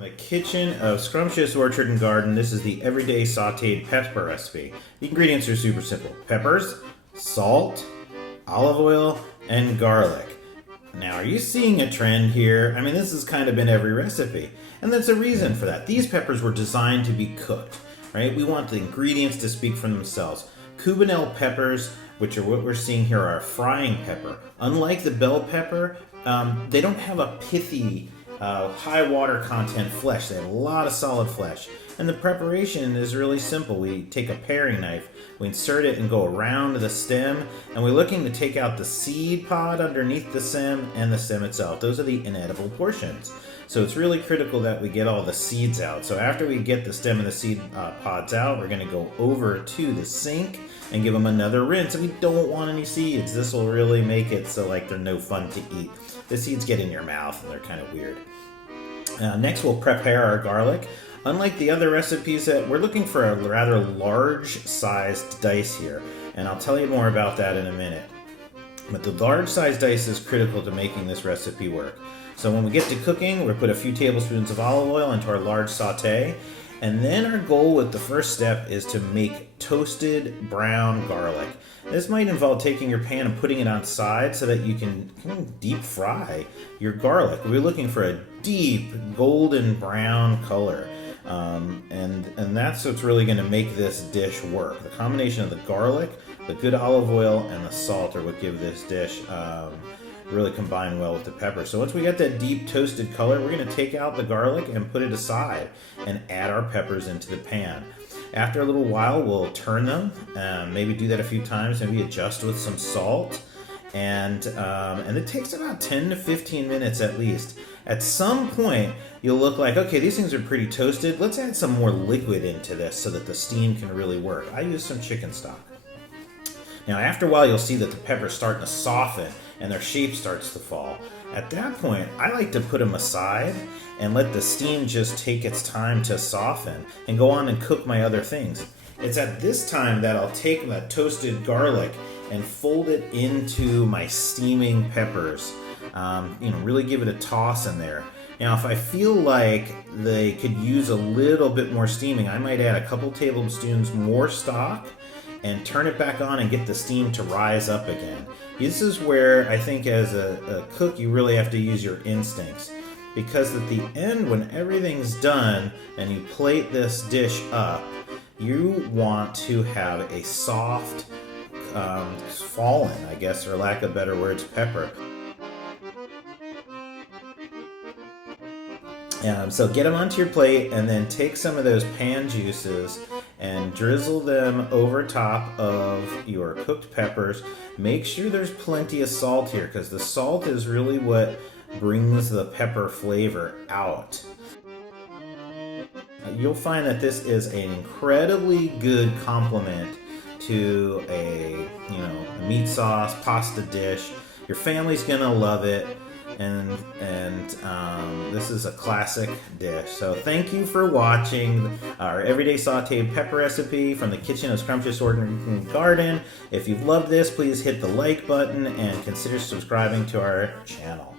From the kitchen of Scrumptious Orchard and Garden, this is the everyday sauteed pepper recipe. The ingredients are super simple. Peppers, salt, olive oil, and garlic. Now, are you seeing a trend here? I mean, this has kind of been every recipe. And there's a reason for that. These peppers were designed to be cooked, right? We want the ingredients to speak for themselves. Cubanelle peppers, which are what we're seeing here, are a frying pepper. Unlike the bell pepper, they don't have a pithy, high water content flesh. They have a lot of solid flesh. And the preparation is really simple. We take a paring knife, we insert it and go around the stem, and we're looking to take out the seed pod underneath the stem and the stem itself. Those are the inedible portions. So it's really critical that we get all the seeds out. So after we get the stem and the seed pods out, we're going to go over to the sink and give them another rinse. And we don't want any seeds. This will really make it so like they're no fun to eat. The seeds get in your mouth and they're kind of weird. Next, we'll prepare our garlic. Unlike the other recipes, we're looking for a rather large-sized dice here, and I'll tell you more about that in a minute. But the large-sized dice is critical to making this recipe work. So when we get to cooking, we'll put a few tablespoons of olive oil into our large sauté, and then our goal with the first step is to make toasted brown garlic. This might involve taking your pan and putting it on side so that you can deep fry your garlic. We're looking for a deep golden brown color. And that's what's really going to make this dish work. The combination of the garlic, the good olive oil, and the salt are what give this dish really combine well with the pepper. So once we get that deep toasted color, we're going to take out the garlic and put it aside and add our peppers into the pan. After a little while, we'll turn them, maybe do that a few times, maybe adjust with some salt. And it takes about 10 to 15 minutes at least. At some point, you'll look like, okay, these things are pretty toasted. Let's add some more liquid into this so that the steam can really work. I use some chicken stock. Now, after a while, you'll see that the pepper's starting to soften and their shape starts to fall. At that point, I like to put them aside and let the steam just take its time to soften and go on and cook my other things. It's at this time that I'll take that toasted garlic and fold it into my steaming peppers. Really give it a toss in there. Now, if I feel like they could use a little bit more steaming, I might add a couple tablespoons more stock and turn it back on and get the steam to rise up again. This is where I think as a cook you really have to use your instincts, because at the end when everything's done and you plate this dish up, you want to have a soft, fallen, I guess, for lack of better words, pepper. So get them onto your plate and then take some of those pan juices and drizzle them over top of your cooked peppers. Make sure there's plenty of salt here because the salt is really what brings the pepper flavor out. You'll find that this is an incredibly good complement to a meat sauce, pasta dish. Your family's gonna love it. And this is a classic dish. So thank you for watching our everyday sauteed pepper recipe from the kitchen of Scrumptious Orchard and Garden. If you've loved this, please hit the like button and consider subscribing to our channel.